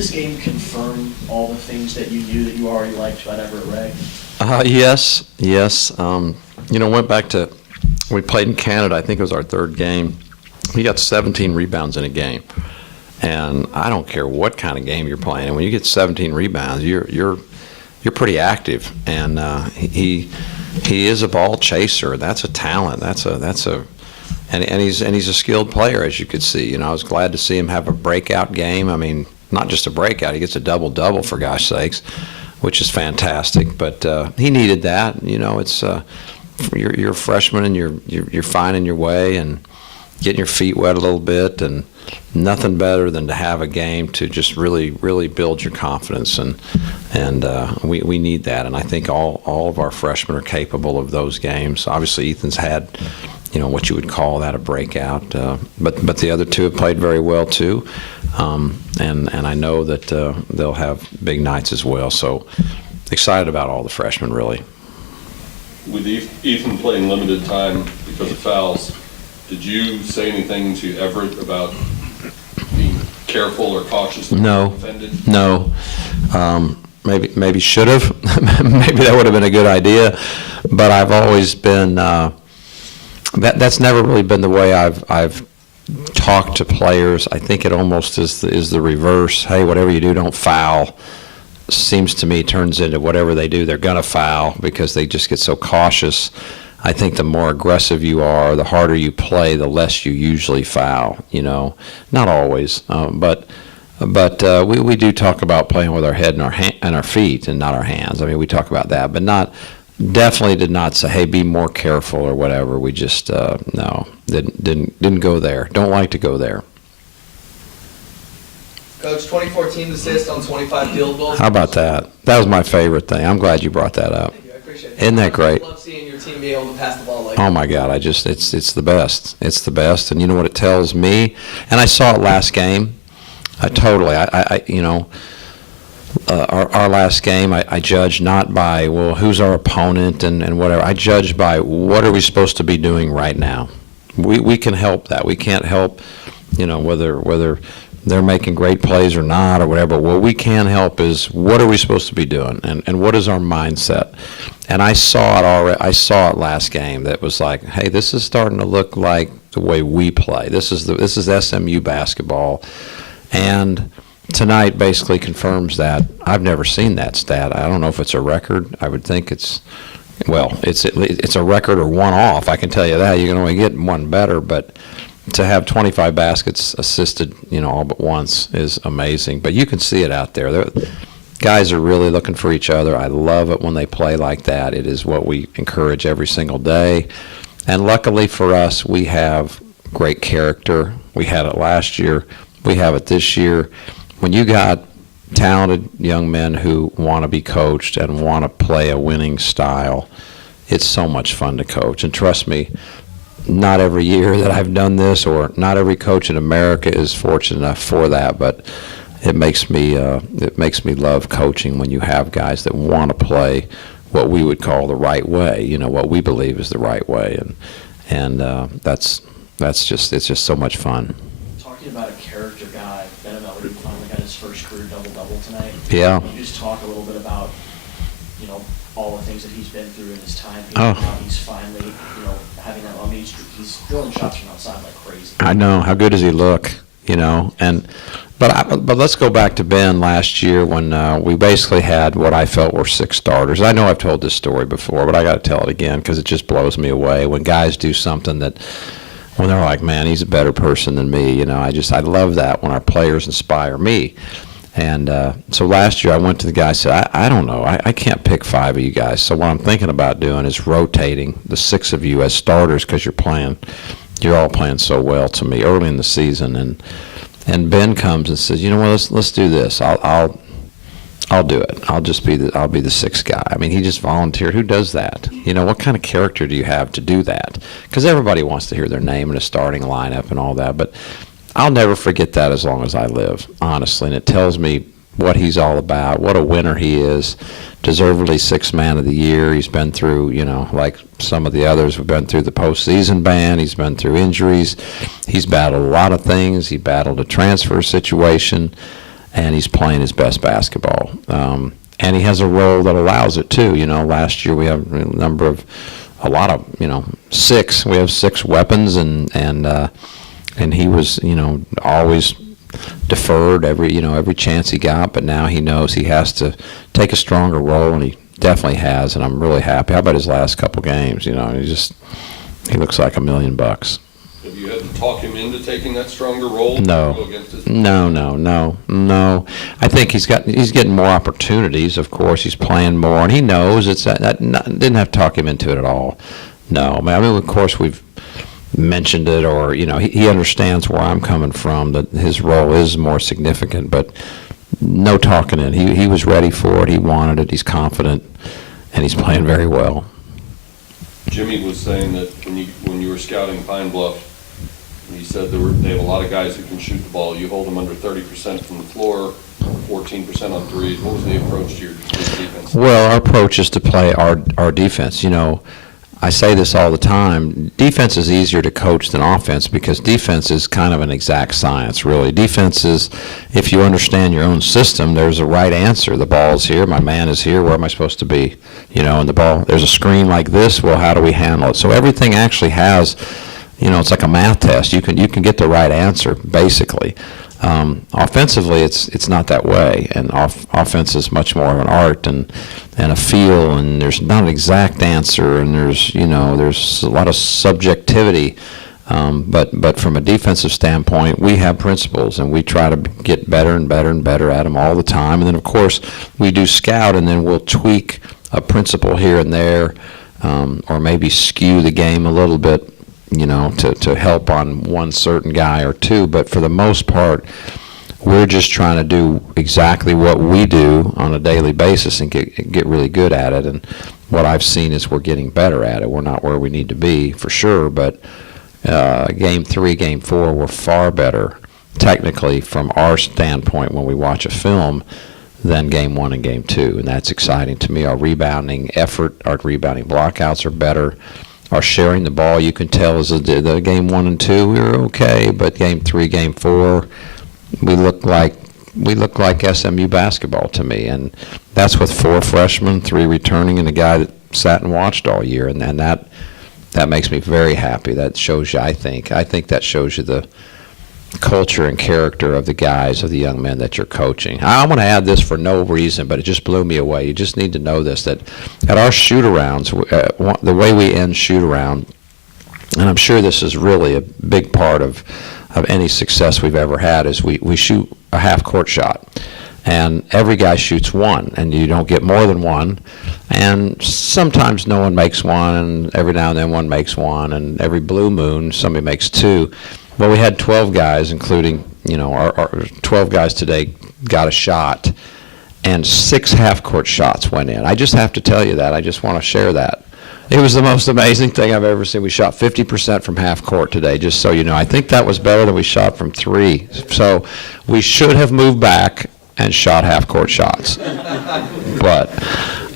this game confirm all the things that you knew that you already liked about Everett Ray? Yes. Went back to, we played in Canada, I think it was our third game. He got 17 rebounds in a game. And I don't care what kind of game you're playing. When you get 17 rebounds, you're pretty active. And he is a ball chaser. That's a talent. And he's a skilled player, as you could see. I was glad to see him have a breakout game. I mean, not just a breakout. He gets a double-double, for gosh sakes, which is fantastic. But he needed that. It's you're a freshman and you're finding your way and getting your feet wet a little bit, and nothing better than to have a game to just really, really build your confidence. And we need that. And I think all of our freshmen are capable of those games. Obviously, Ethan's had what you would call that a breakout. But the other two have played very well too, and I know that they'll have big nights as well. So excited about all the freshmen, really. With Ethan playing limited time because of fouls, did you say anything to Everett about being careful or cautious? No. Maybe should have. Maybe that would have been a good idea. But I've always been. That's never really been the way I've talked to players. I think it almost is the reverse. Hey, whatever you do, don't foul. Seems to me turns into whatever they do, they're gonna foul because they just get so cautious. I think the more aggressive you are, the harder you play, the less you usually foul. Not always, but we do talk about playing with our head and our feet and not our hands. I mean, we talk about that, but definitely did not say, hey, be more careful or whatever. We just no, didn't go there. Don't like to go there. Coach, 2014 assist on 25 field goals. How about that? That was my favorite thing. I'm glad you brought that up. Thank you. I appreciate it. Isn't that great? I love seeing your team be able to pass the ball like Oh that. my God! It's the best. It's the best. And you know what it tells me? And I saw it last game. Totally. Our last game, I judge not by, well, who's our opponent and whatever. I judge by what are we supposed to be doing right now. We can help that. We can't help, whether they're making great plays or not or whatever. What we can help is what are we supposed to be doing and what is our mindset. And I saw it already. I saw it last game. That was like, hey, this is starting to look like the way we play. This is SMU basketball, and tonight basically confirms that. I've never seen that stat. I don't know if it's a record. I would think it's a record or one off. I can tell you that. You can only get one better, but to have 25 baskets assisted, all but once is amazing. But you can see it out there. Guys are really looking for each other. I love it when they play like that. It is what we encourage every single day. And luckily for us, we have great character. We had it last year. We have it this year. When you got talented young men who want to be coached and want to play a winning style, it's so much fun to coach. And trust me, not every year that I've done this, or not every coach in America is fortunate enough for that, but it makes me love coaching when you have guys that want to play what we would call the right way, what we believe is the right way, and it's just so much fun. Talking about a character guy, Ben Melody finally got his first career double-double tonight. Yeah. Can you just talk a little bit about, all the things that he's been through in his time here? Oh. Now he's finally, having that. I mean, he's throwing shots from outside like crazy. I know. How good does he look? But let's go back to Ben last year when we basically had what I felt were 6 starters. I know I've told this story before, but I got to tell it again because it just blows me away when guys do something that, when they're like, man, he's a better person than me. I love that when our players inspire me. And so last year I went to the guy and said, I don't know. I can't pick 5 of you guys. So what I'm thinking about doing is rotating the 6 of you as starters because you're all playing so well to me early in the season. And Ben comes and says, let's do this. I'll do it. I'll be the 6th guy. I mean, he just volunteered. Who does that? What kind of character do you have to do that? Because everybody wants to hear their name in a starting lineup and all that. But I'll never forget that as long as I live, honestly. And it tells me what he's all about, what a winner he is, deservedly 6th man of the year. He's been through, like some of the others, we've been through the postseason ban. He's been through injuries. He's battled a lot of things. He battled a transfer situation. and he's playing his best basketball. And he has a role that allows it too. Last year we have six. We have 6 weapons, and he was, always deferred every chance he got. But now he knows he has to take a stronger role, and he definitely has. And I'm really happy. How about his last couple games? He looks like $1 million. Have you had to talk him into taking that stronger role? No. To go against his No. I think he's getting more opportunities. Of course, he's playing more, and he knows didn't have to talk him into it at all. No, I mean, of course, we've mentioned it, or he understands where I'm coming from, that his role is more significant, but no talking in. He was ready for it. He wanted it. He's confident, and he's playing very well. Jimmy was saying that when you were scouting Pine Bluff, he said they have a lot of guys who can shoot the ball. You hold them under 30% from the floor, 14% on threes. What was the approach to your defense? Well, our approach is to play our defense. I say this all the time. Defense is easier to coach than offense, because defense is kind of an exact science, really. Defense is, if you understand your own system, there's a right answer. The ball's here, my man is here, where am I supposed to be? And the ball, there's a screen like this, well, how do we handle it? So everything actually has, it's like a math test. You can get the right answer, basically. Offensively, it's not that way, and offense is much more of an art and a feel, and there's not an exact answer, and there's a lot of subjectivity. But from a defensive standpoint, we have principles, and we try to get better and better and better at them all the time. And then, of course, we do scout, and then we'll tweak a principle here and there, or maybe skew the game a little bit, to help on one certain guy or two. But for the most part, we're just trying to do exactly what we do on a daily basis and get really good at it. And what I've seen is we're getting better at it. We're not where we need to be, for sure, but Game 3, Game 4, we're far better technically from our standpoint when we watch a film than Game 1 and Game 2, and that's exciting to me. Our rebounding effort, our rebounding blockouts are better. Our sharing the ball, you can tell, is the Game 1 and 2, we were okay, but Game 3, Game 4, we look like SMU basketball to me, and that's with 4 freshmen, 3 returning, and a guy that sat and watched all year, and that makes me very happy. That shows you, I think that shows you the culture and character of the guys, of the young men that you're coaching. I want to add this for no reason, but it just blew me away. You just need to know this, that at our shoot-arounds, the way we end shoot-around, and I'm sure this is really a big part of any success we've ever had, is we shoot a half-court shot. And every guy shoots one, and you don't get more than one. And sometimes no one makes one, and every now and then one makes one, and every blue moon somebody makes 2. Well, we had 12 guys, including, our 12 guys today got a shot, and 6 half-court shots went in. I just have to tell you that. I just want to share that. It was the most amazing thing I've ever seen. We shot 50% from half-court today, just so you know. I think that was better than we shot from 3. So we should have moved back and shot half-court shots. But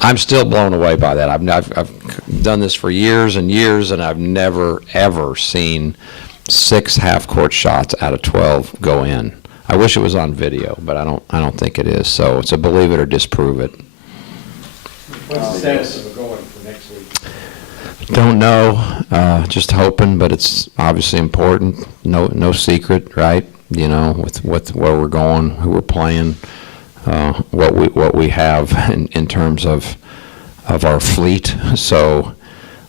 I'm still blown away by that. I've done this for years and years, and I've never, ever seen 6 half-court shots out of 12 go in. I wish it was on video, but I don't think it is. So it's a believe it or disprove it. What's the status of it going for next week? Don't know. Just hoping, but it's obviously important. No secret, right? With where we're going, who we're playing, what we have in terms of our fleet. So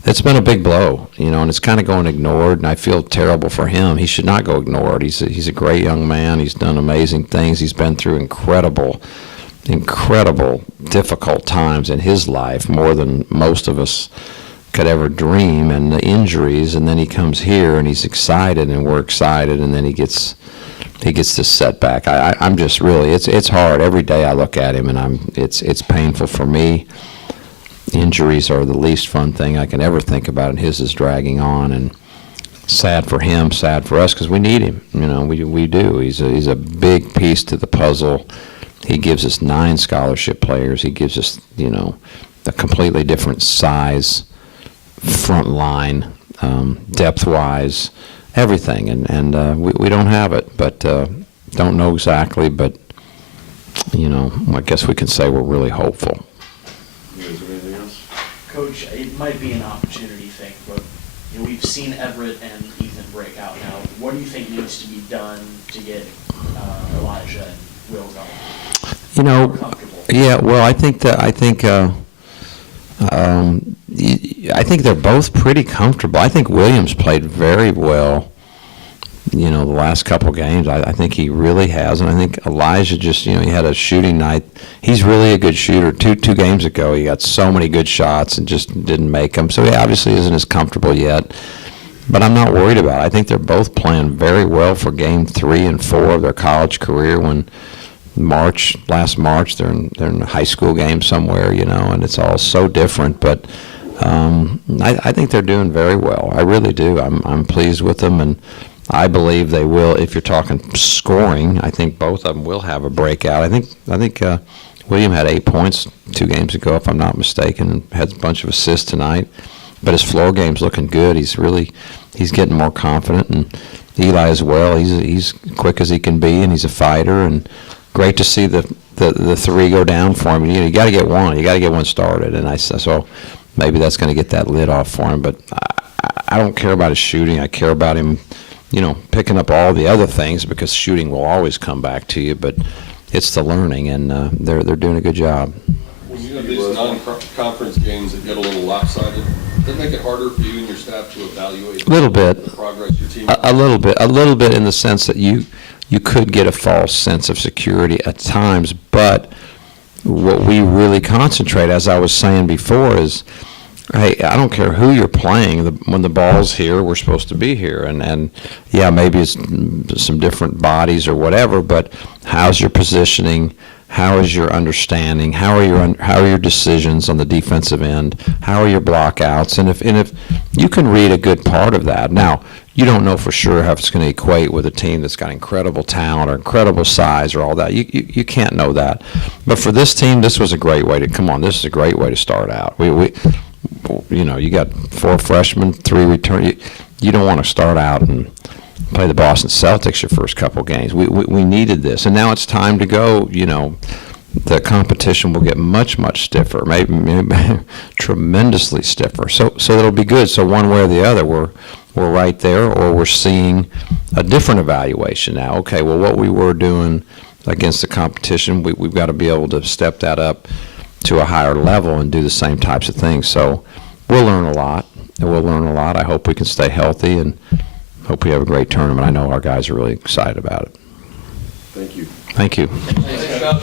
it's been a big blow, and it's kind of going ignored, and I feel terrible for him. He should not go ignored. He's a great young man. He's done amazing things. He's been through incredible, difficult times in his life, more than most of us could ever dream, and the injuries, and then he comes here, and he's excited, and we're excited, and then he gets this setback. I'm just really, it's hard. Every day I look at him, and it's painful for me. Injuries are the least fun thing I can ever think about, and his is dragging on, and sad for him, sad for us, because we need him. We do. He's a big piece to the puzzle. He gives us 9 scholarship players. He gives us, a completely different size, front line, depth-wise, everything, and we don't have it, but don't know exactly, but I guess we can say we're really hopeful. You guys have anything else? Coach, it might be an opportunity thing, but we've seen Everett and Ethan break out now. What do you think needs to be done to get Elijah and Will going? More comfortable? Yeah. Well, I think they're both pretty comfortable. I think Williams played very well. The last couple games, I think he really has, and I think Elijah just, he had a shooting night. He's really a good shooter. Two games ago, he got so many good shots and just didn't make them. So he obviously isn't as comfortable yet, but I'm not worried about it. I think they're both playing very well for game 3 and 4 of their college career. When last March, they're in a high school game somewhere, and it's all so different. But I think they're doing very well. I really do. I'm pleased with them, and I believe they will. If you're talking scoring, I think both of them will have a breakout. I think William had 8 points 2 games ago, if I'm not mistaken, and had a bunch of assists tonight. But his floor game's looking good. He's getting more confident, and Eli as well. He's quick as he can be, and he's a fighter. And great to see the 3 go down for him. You got to get one. You got to get one started, and so maybe that's going to get that lid off for him. But I don't care about his shooting. I care about him, picking up all the other things, because shooting will always come back to you, but it's the learning, and they're doing a good job. When you have these non-conference games that get a little lopsided, does that make it harder for you and your staff to evaluate A little bit. the progress your team? A little bit in the sense that you could get a false sense of security at times, but what we really concentrate, as I was saying before, is, hey, I don't care who you're playing. When the ball's here, we're supposed to be here. And yeah, maybe it's some different bodies or whatever, but how's your positioning? How is your understanding? How are your decisions on the defensive end? How are your blockouts? And if you can read a good part of that. Now, you don't know for sure how it's going to equate with a team that's got incredible talent or incredible size or all that. You can't know that. But for this team, this was a great way to this is a great way to start out. You got 4 freshmen, 3 return. You don't want to start out and play the Boston Celtics your first couple games. We needed this, and now it's time to go. The competition will get much stiffer, maybe tremendously stiffer. So it'll be good. So one way or the other, we're right there, or we're seeing a different evaluation now. Okay, well, what we were doing against the competition, we've got to be able to step that up to a higher level and do the same types of things. So we'll learn a lot. I hope we can stay healthy and hope we have a great tournament. I know our guys are really excited about it. Thank you. Thank you. Thanks.